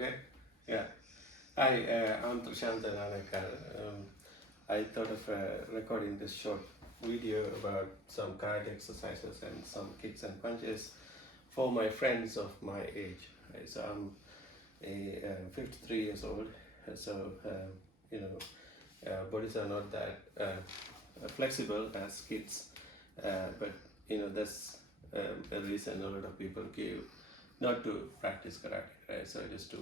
Okay. Yeah. Hi, I'm Trishant Nanakar. I thought of recording this short video about some karate exercises and some kicks and punches for my friends of my age. Right? So I'm 53 years old. So you know, bodies are not that flexible as kids, but that's a reason a lot of people give not to practice karate, right? So just to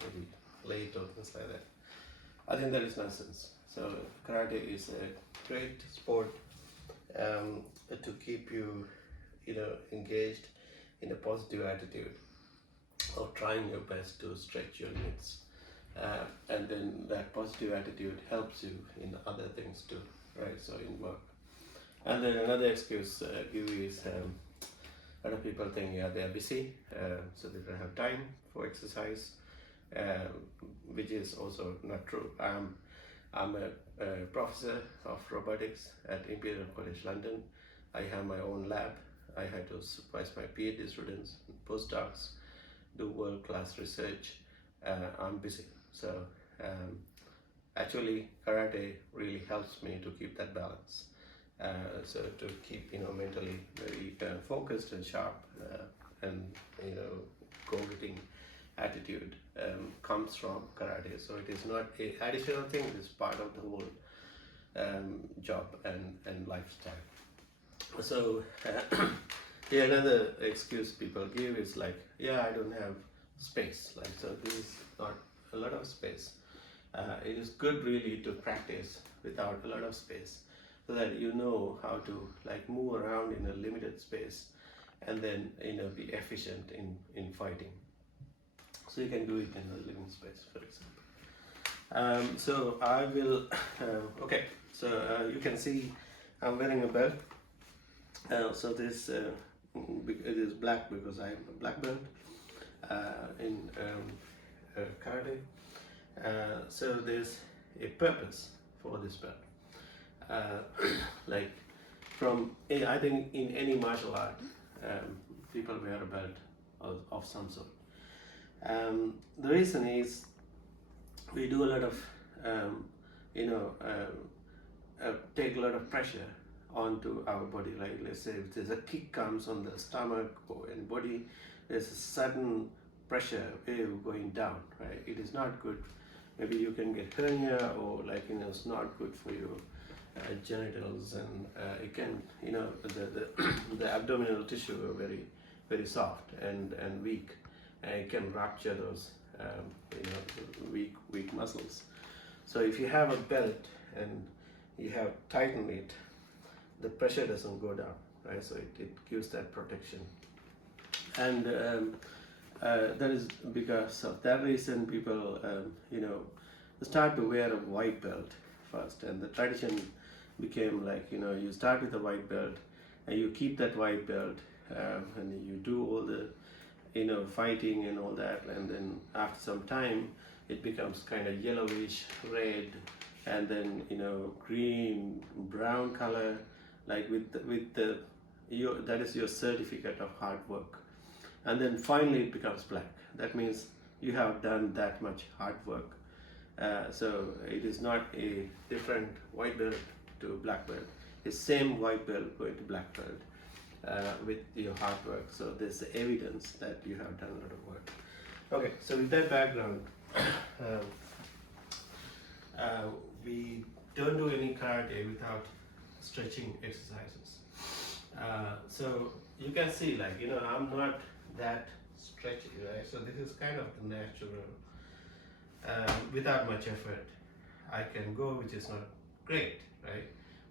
maybe late or things like that. I think that is nonsense. So karate is a great sport to keep you, engaged in a positive attitude of trying your best to stretch your limits. And then that positive attitude helps you in other things too, right? So in work. And then another excuse give is a lot of people think they are busy, so they don't have time for exercise, uh, which is also not true. I'm a professor of robotics at Imperial College London. I have my own lab. I had to supervise my PhD students, postdocs, do world-class research. I'm busy, so actually karate really helps me to keep that balance. So to keep mentally very focused and sharp, and goal-getting attitude comes from karate. So it is not a additional thing; it is part of the whole job and lifestyle. So yeah, another excuse people give is like, yeah, I don't have space. Like, so this is not a lot of space. It is good really to practice without a lot of space, so that you know how to like move around in a limited space, and then be efficient in fighting. So you can do it in a living space, for example. So I will. Okay. So you can see I'm wearing a belt. So this it is black because I'm a black belt in karate. So there's a purpose for this belt. Like I think in any martial art, people wear a belt of some sort. The reason is we do a lot of, you know, take a lot of pressure onto our body. Like, let's say if there's a kick comes on the stomach or in body, there's a sudden pressure wave going down, right? It is not good. Maybe you can get hernia, or like it's not good for your genitals, and it can the the abdominal tissue are very soft and weak, and it can rupture those weak muscles. So if you have a belt and you have tightened it, the pressure doesn't go down, right? So it gives that protection. And that is because of that reason people start to wear a white belt first, and the tradition became like you start with a white belt and you keep that white belt, and you do all the fighting and all that, and then after some time it becomes kind of yellowish red, and then green brown color, like with the that is your certificate of hard work. And then finally it becomes black. That means you have done that much hard work. So it is not a different white belt to black belt. It's same white belt going to black belt with your hard work. So there's evidence that you have done a lot of work. Okay, so with that background, we don't do any karate without stretching exercises. So you can see, like I'm not that stretchy, right? So this is kind of the natural, without much effort I can go, which is not great, right?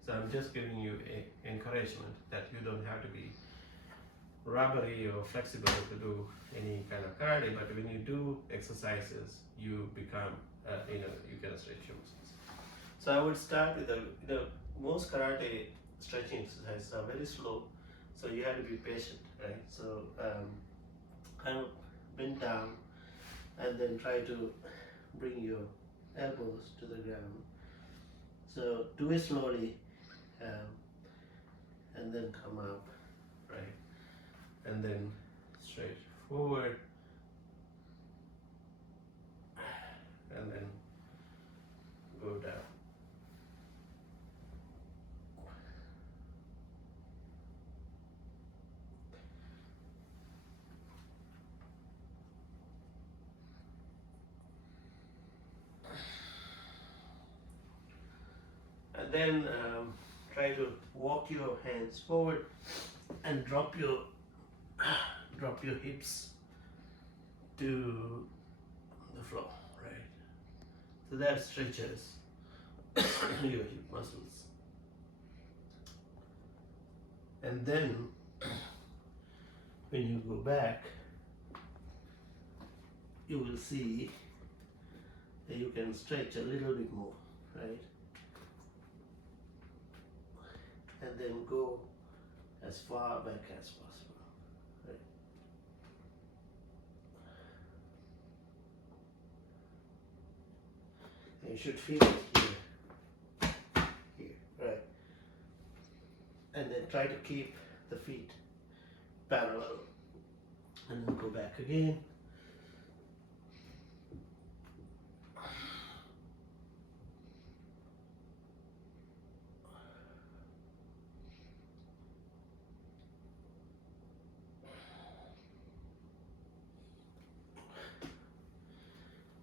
So I'm just giving you a encouragement that you don't have to be rubbery or flexible to do any kind of karate, but when you do exercises, you become, you can stretch your muscles. So I would start with most karate stretching exercises are very slow, so you have to be patient, right? So kind of bend down and then try to bring your elbows to the ground. So do it slowly, and then come up, right? And then straight forward, then try to walk your hands forward and drop your hips to the floor, right? So that stretches your hip muscles. And then when you go back, you will see that you can stretch a little bit more, right? And then go as far back as possible, right? And you should feel it here, right? And then try to keep the feet parallel, and then go back again.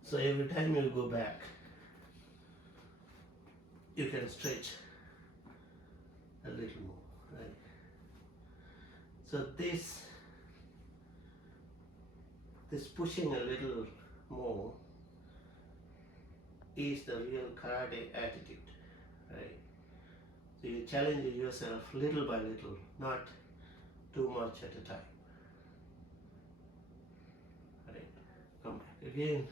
So every time you go back, you can stretch a little more, right? So this pushing a little more is the real karate attitude, right? So you challenge yourself little by little, not too much at a time, right? Come back again.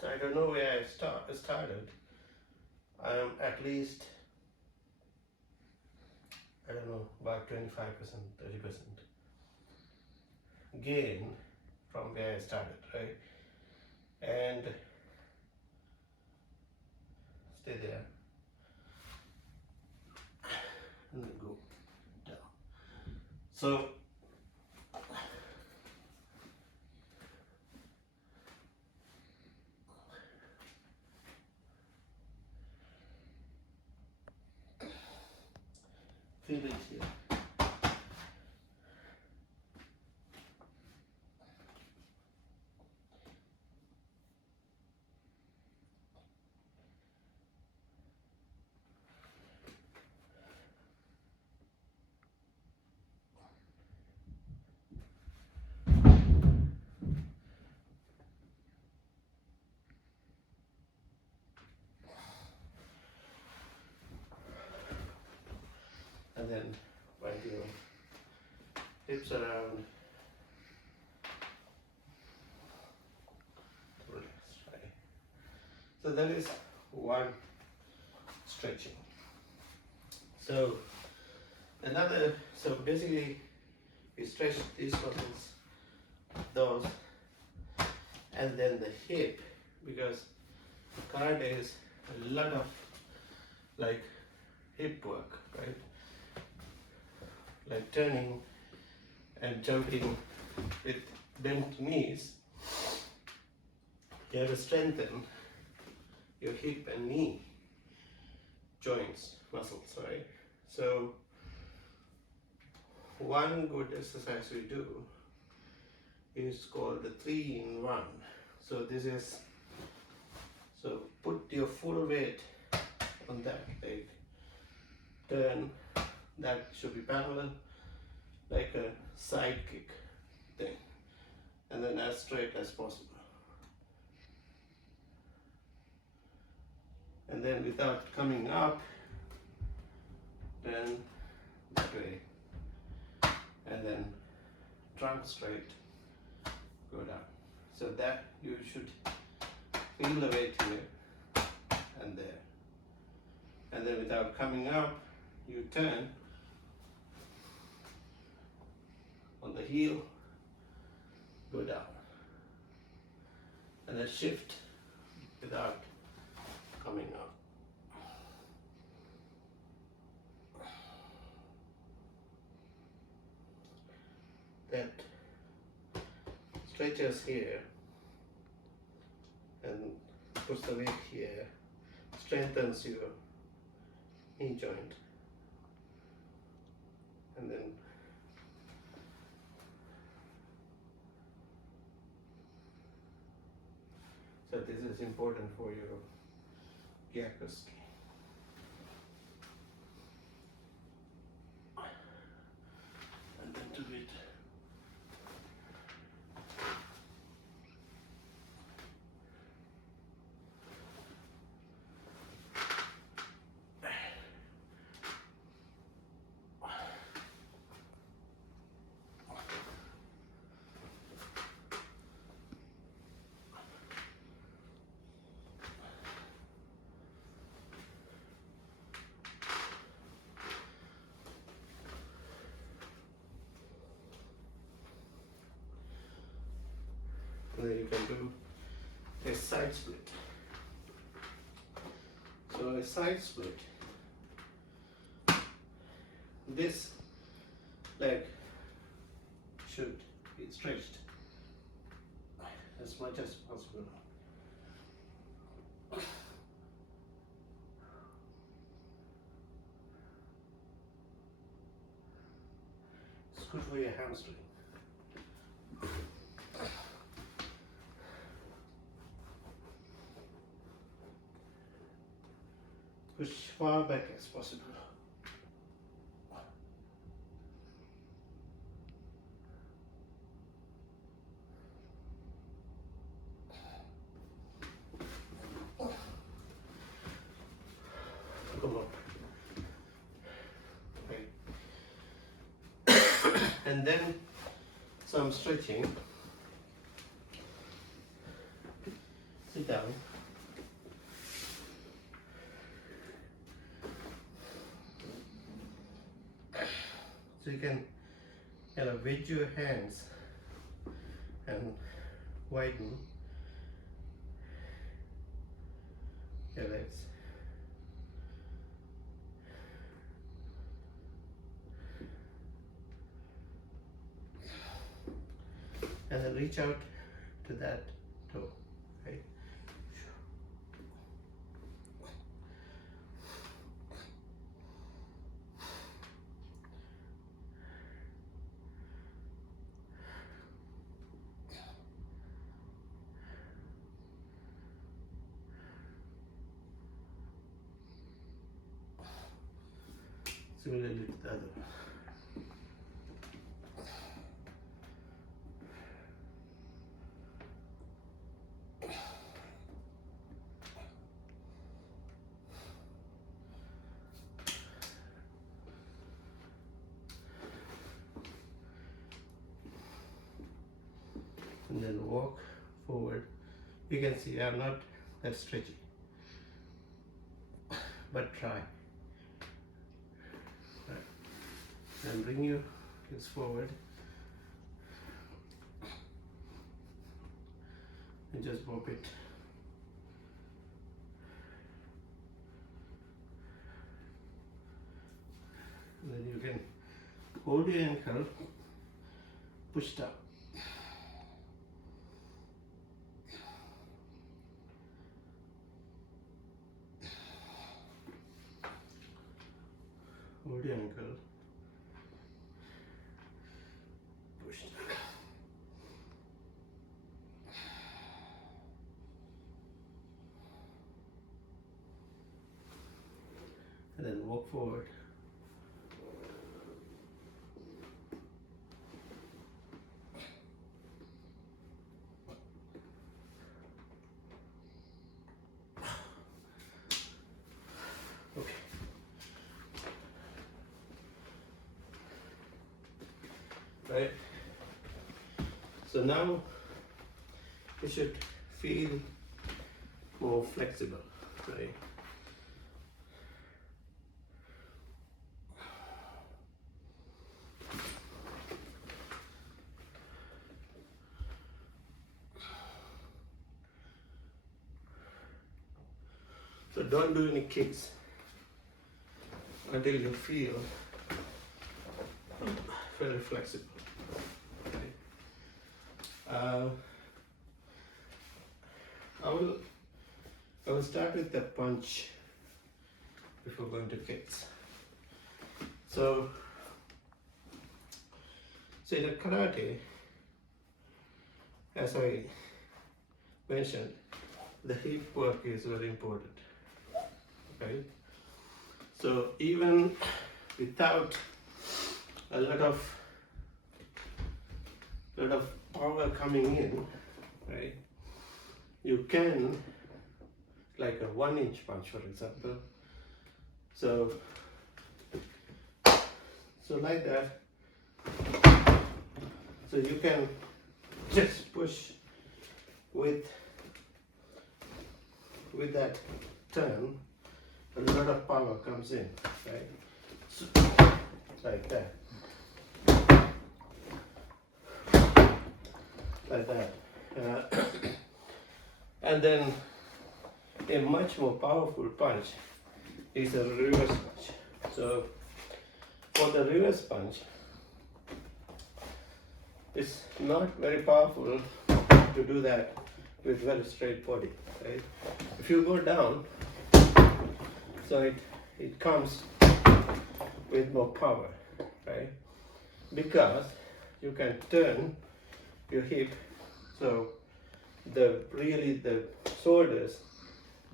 So I don't know where I started. I'm at least, I don't know, about 25%, 30% gain from where I started, right? And stay there and then go down. So feel it here. And then wind your hips around, relax, right? So that is one stretching. So basically we stretch these muscles, those, and then the hip, because karate is a lot of like hip work, right? Like turning and jumping with bent knees. You have to strengthen your hip and knee joints, muscles, right? So one good exercise we do is called the 3-in-1. So this is, so put your full weight on that leg, turn, that should be parallel, like a side kick thing, and then as straight as possible. And then without coming up, turn that way, and then trunk straight, go down. So that you should feel the weight here and there. And then without coming up, you turn on the heel, go down. And then shift without coming up. stretches here and puts the weight here, strengthens your knee joint, and then so this is important for your Gyakuski. And then do it. And then you can do a side split. So a side split, this leg should be stretched as much as possible. It's good for your hamstring. Push far back as possible. Come on. Okay. And then some stretching. Sit down. So you can kind of wedge your hands and widen your legs. And then reach out to that toe, right? Similarly to the other one. And then walk forward. You can see I'm not that stretchy, but try. And bring your hips forward and just bop it. And then you can hold your ankle, push down. Hold your ankle, push down. And then walk forward. Okay. Right. So now you should feel more flexible, right? So don't do any kicks until you feel very flexible. Okay. Uh, I will start with the punch before going to kicks. So in the karate, as I mentioned, the hip work is very important, right? So even without a lot of power coming in, right? You can, like a 1-inch punch, for example. So like that. So you can just push with that turn. A lot of power comes in, right? So, like that. Like that. And then a much more powerful punch is a reverse punch. So for the reverse punch, it's not very powerful to do that with very straight body, right? If you go down, so it comes with more power, right? Because you can turn your hip, so the shoulders,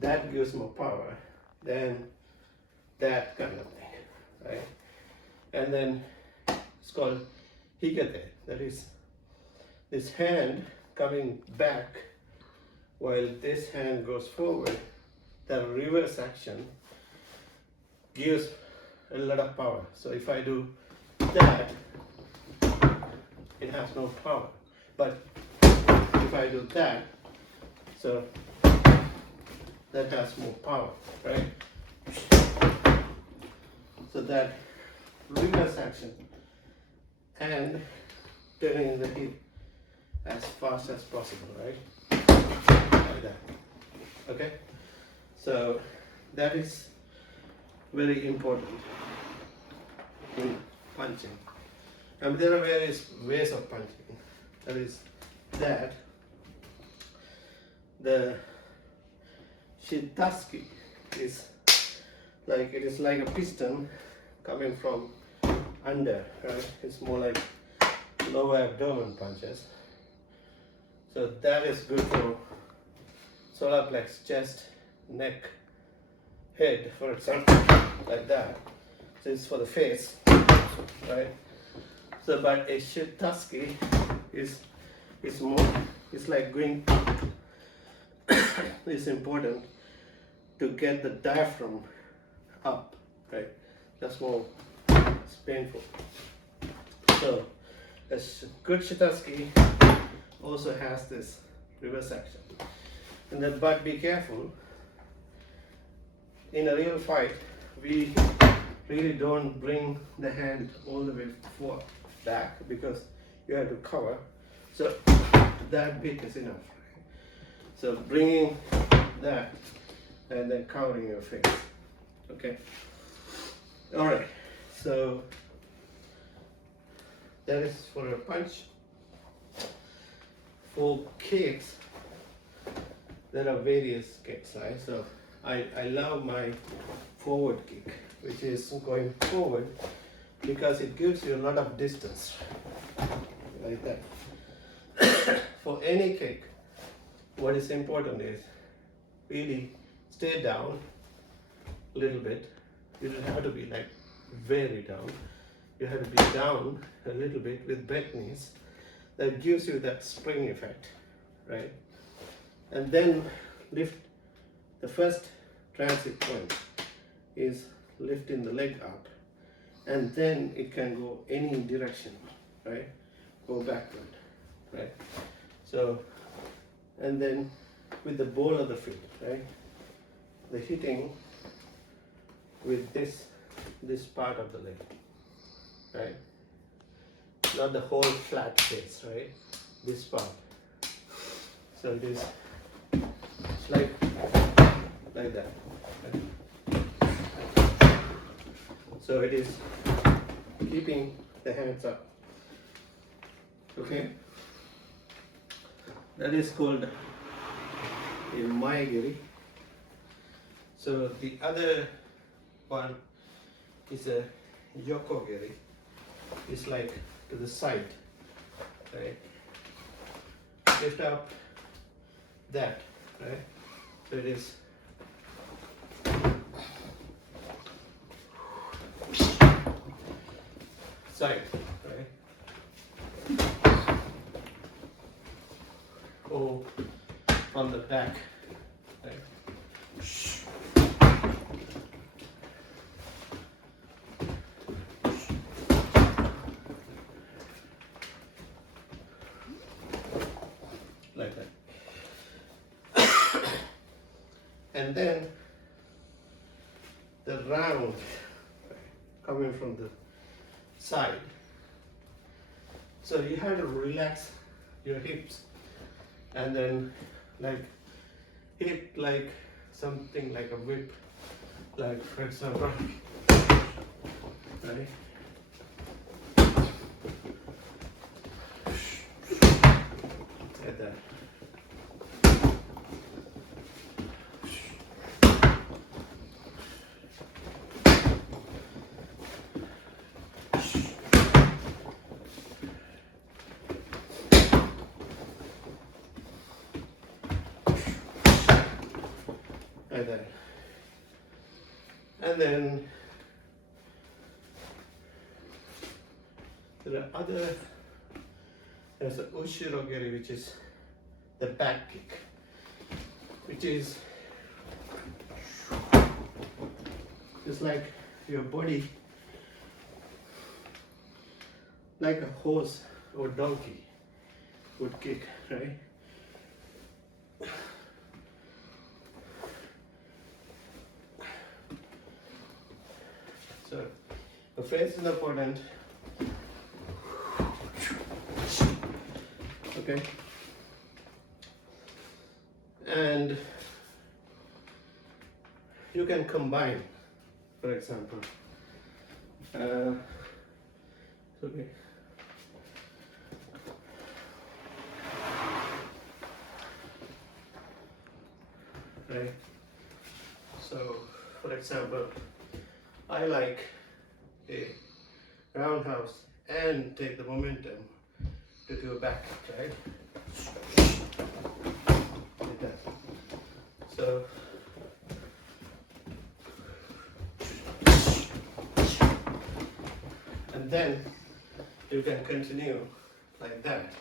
that gives more power than that kind of thing, right? And then it's called higate, that is this hand coming back while this hand goes forward. The reverse action gives a lot of power. So if I do that, it has no power. But if I do that, so that has more power, right? So that reverse action and turning the hip as fast as possible, right? Like that. Okay? So that is very important in punching. And there are various ways of punching. That is that the shitasuki is like, it is like a piston coming from under, right? It's more like lower abdomen punches. So that is good for solar plex, chest, neck, head, for example, like that. So it's for the face, right? So but a shitasuki is more, it's like going it's important to get the diaphragm up, right? That's more, it's painful. So a good shitasuki also has this reverse action. And then, but be careful, in a real fight, we really don't bring the hand all the way forward, back, because you have to cover. So that bit is enough. So bringing that and then covering your face. Okay. All right. So that is for a punch. For kicks, there are various kicks, right? So I love my forward kick, which is going forward because it gives you a lot of distance, like that. For any kick, what is important is really stay down a little bit. You don't have to be like very down. You have to be down a little bit with bent knees. That gives you that spring effect, right? And then lift. The first transit point is lifting the leg up, and then it can go any direction, right? Go backward, right? So, and then with the ball of the foot, right? The hitting with this part of the leg, right? Not the whole flat face, right? This part. So it is like that. Right? So it is keeping the hands up. Okay? That is called a Maegiri. So the other one is a Yokogiri. It's like to the side, right? Lift up that, right? So it is side, right? Or from the back, right? Like that. And then the round coming from the side. So you have to relax your hips and then like hit like something like a whip, like for example, right? Like that. Like that. And then there are there's a ushirogeri, which is the back kick, which is just like your body, like a horse or donkey would kick, right? So the face is important. Okay. And you can combine, for example. Okay. Right. So, for example, I like a roundhouse and take the momentum to do a back kick, right? Like that. So, and then you can continue like that.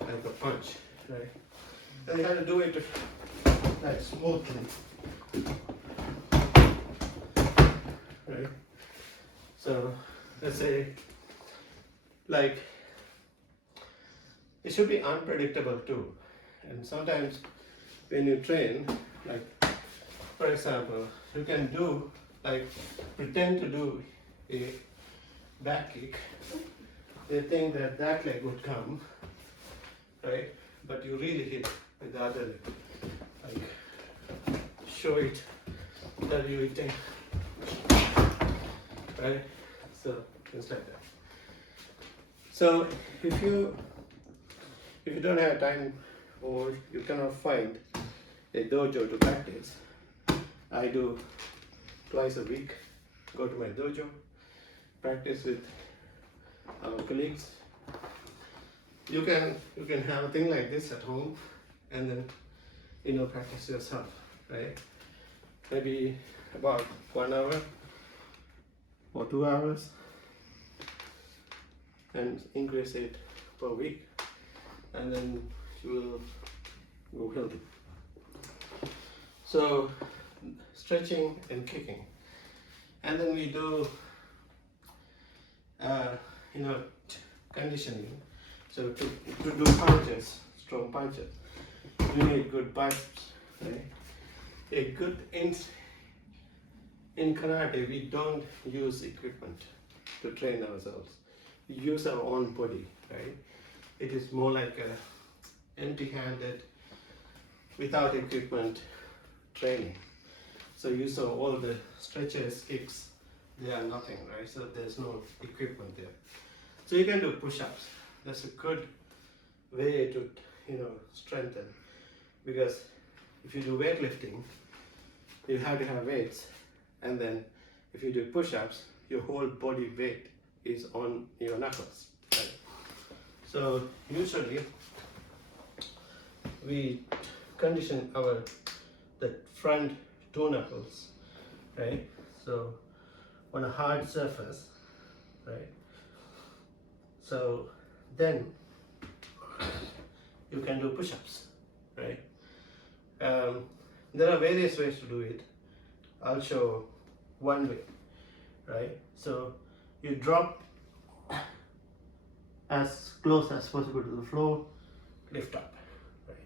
Like a punch, right? And you have to do it like smoothly, right? So let's say like it should be unpredictable too. And sometimes when you train, like for example, you can do like pretend to do a back kick. They think that that leg would come, right? But you really hit with the other leg. Like show it that you think, right? So just like that. So if you don't have time or you cannot find a dojo to practice, I do twice a week. Go to my dojo, practice with our colleagues. You can have a thing like this at home, and then practice yourself, right? Maybe about 1 hour or 2 hours, and increase it per week, and then you will go healthy. So stretching and kicking, and then we do conditioning. So to do punches, strong punches, you need good biceps, right? A good in karate, we don't use equipment to train ourselves. We use our own body, right? It is more like a empty-handed, without equipment training. So use all the stretches, kicks, they are nothing, right? So there's no equipment there. So you can do push-ups. That's a good way to, strengthen, because if you do weightlifting, you have to have weights, and then if you do push-ups, your whole body weight is on your knuckles, right? So usually we condition the front two knuckles, right? So on a hard surface, right? So then you can do push-ups, right? There are various ways to do it. I'll show one way, right? So you drop as close as possible to the floor, lift up, right?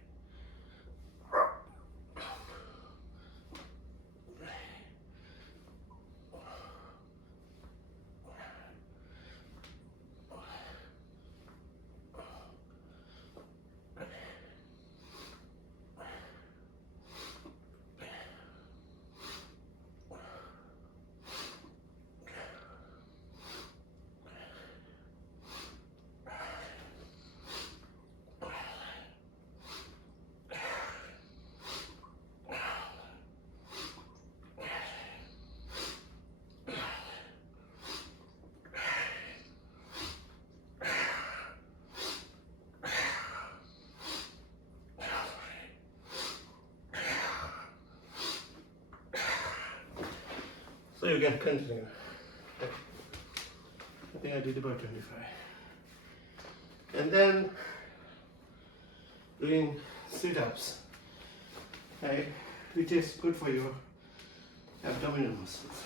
So you can continue. I think I did about 25. And then doing sit-ups, right, which is good for your abdominal muscles.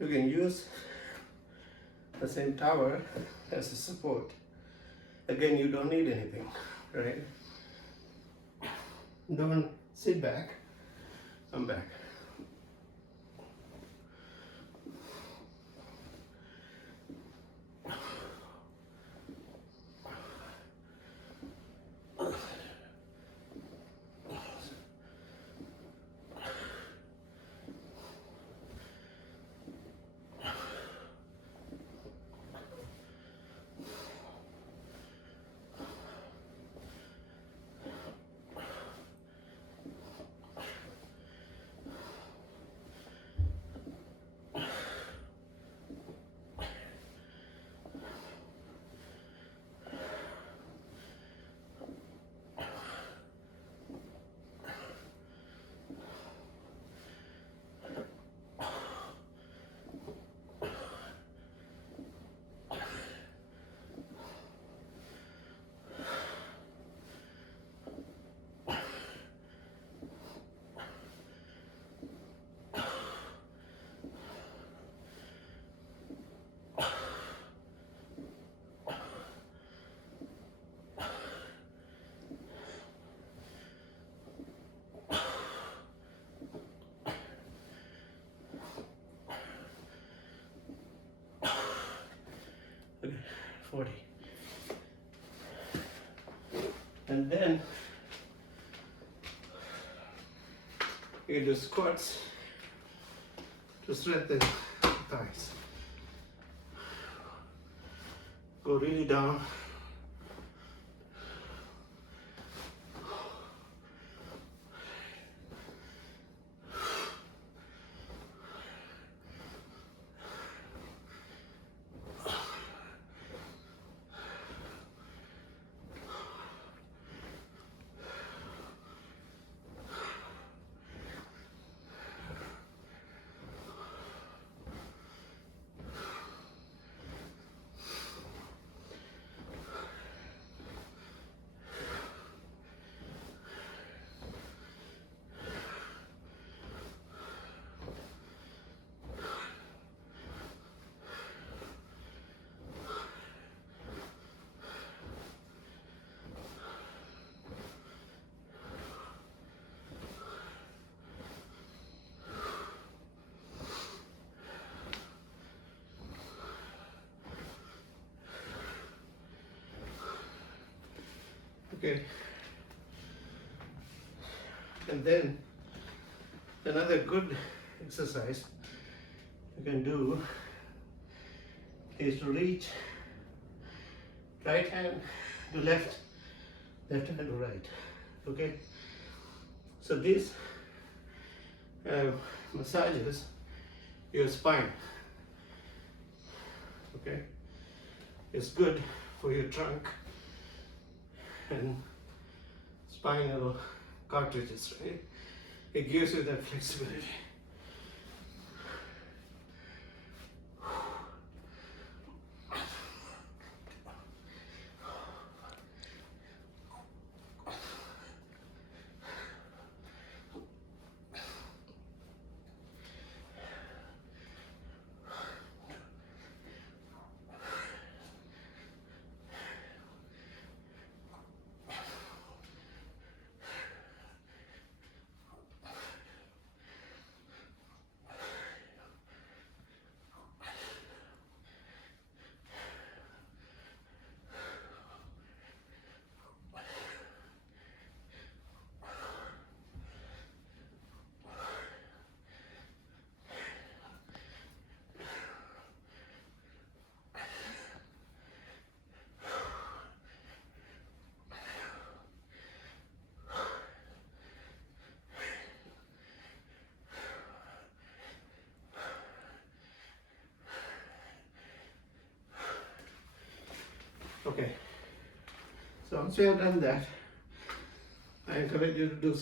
You can use the same tower as a support. Again, you don't need anything, right? Don't sit back, come back. Okay, 40. And then you can do squats to strengthen the thighs. Go really down. Okay. And then another good exercise you can do is to reach right hand to left, left hand to right. Okay, so this massages your spine. Okay, it's good for your trunk and spinal cartridges, right? It gives you that flexibility. Okay, so once you have done that, I encourage you to do